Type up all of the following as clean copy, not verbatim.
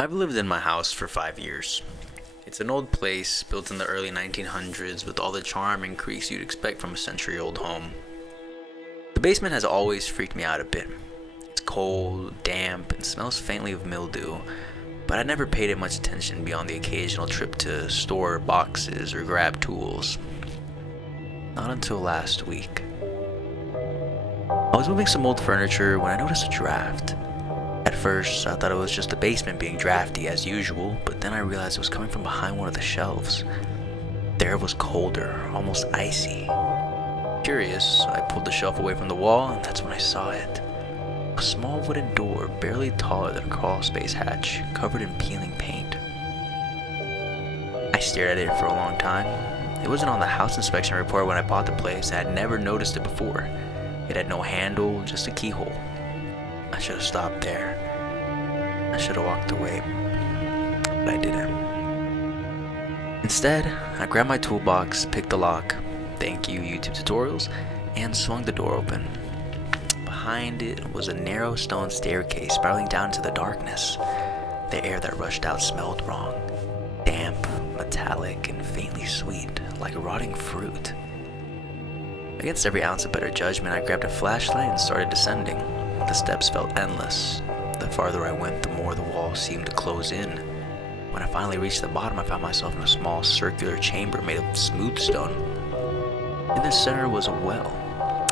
I've lived in my house for 5 years. It's an old place built in the early 1900s with all the charm and creaks you'd expect from a century-old home. The basement has always freaked me out a bit. It's cold, damp, and smells faintly of mildew, but I never paid it much attention beyond the occasional trip to store boxes or grab tools. Not until last week. I was moving some old furniture when I noticed a draft. At first, I thought it was just the basement being drafty as usual, but then I realized it was coming from behind one of the shelves. The air was colder, almost icy. Curious, I pulled the shelf away from the wall, and that's when I saw it. A small wooden door, barely taller than a crawlspace hatch, covered in peeling paint. I stared at it for a long time. It wasn't on the house inspection report when I bought the place, and I'd never noticed it before. It had no handle, just a keyhole. I should have stopped there. I should have walked away, but I didn't. Instead, I grabbed my toolbox, picked the lock, thank you YouTube tutorials, and swung the door open. Behind it was a narrow stone staircase spiraling down into the darkness. The air that rushed out smelled wrong. Damp, metallic, and faintly sweet, like rotting fruit. Against every ounce of better judgment, I grabbed a flashlight and started descending. The steps felt endless. The farther I went, the more the walls seemed to close in. When I finally reached the bottom, I found myself in a small circular chamber made of smooth stone. In the center was a well.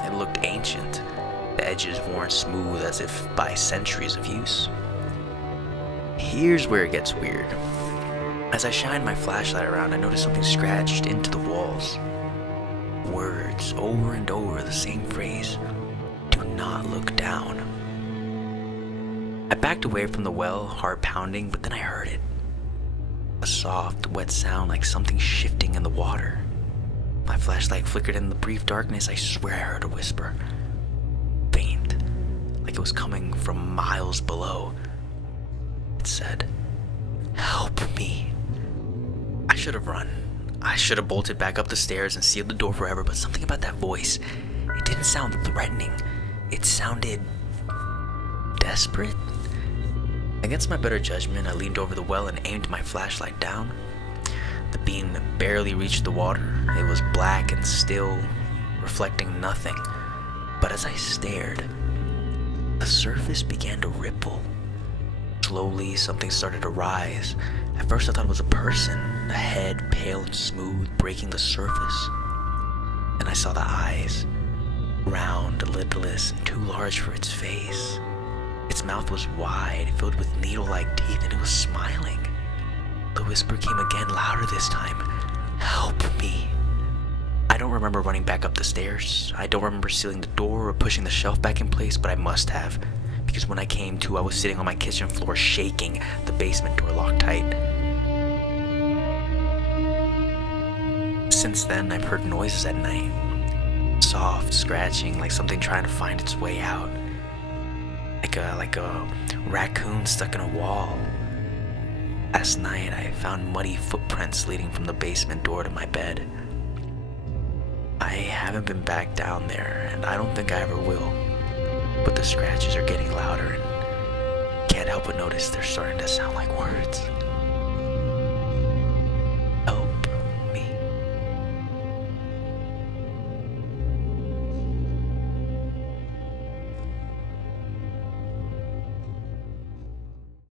It looked ancient, the edges worn smooth as if by centuries of use. Here's where it gets weird. As I shined my flashlight around, I noticed something scratched into the walls. Words over and over, the same phrase. Do not look down. I backed away from the well, heart pounding, but then I heard it. A soft, wet sound like something shifting in the water. My flashlight flickered in the brief darkness. I swear I heard a whisper. Faint, like it was coming from miles below. It said, "Help me." I should have run. I should have bolted back up the stairs and sealed the door forever, but something about that voice, it didn't sound threatening. It sounded desperate. Against my better judgment, I leaned over the well and aimed my flashlight down. The beam barely reached the water. It was black and still, reflecting nothing. But as I stared, the surface began to ripple. Slowly, something started to rise. At first, I thought it was a person, a head pale and smooth, breaking the surface. Then I saw the eyes, round, lidless, and too large for its face. Its mouth was wide, filled with needle-like teeth, and it was smiling. The whisper came again, louder this time. "Help me." I don't remember running back up the stairs. I don't remember sealing the door or pushing the shelf back in place, but I must have. Because when I came to, I was sitting on my kitchen floor shaking, the basement door locked tight. Since then, I've heard noises at night. Soft scratching, like something trying to find its way out. Like a raccoon stuck in a wall. Last night, I found muddy footprints leading from the basement door to my bed. I haven't been back down there, and I don't think I ever will. But the scratches are getting louder, and can't help but notice they're starting to sound like words.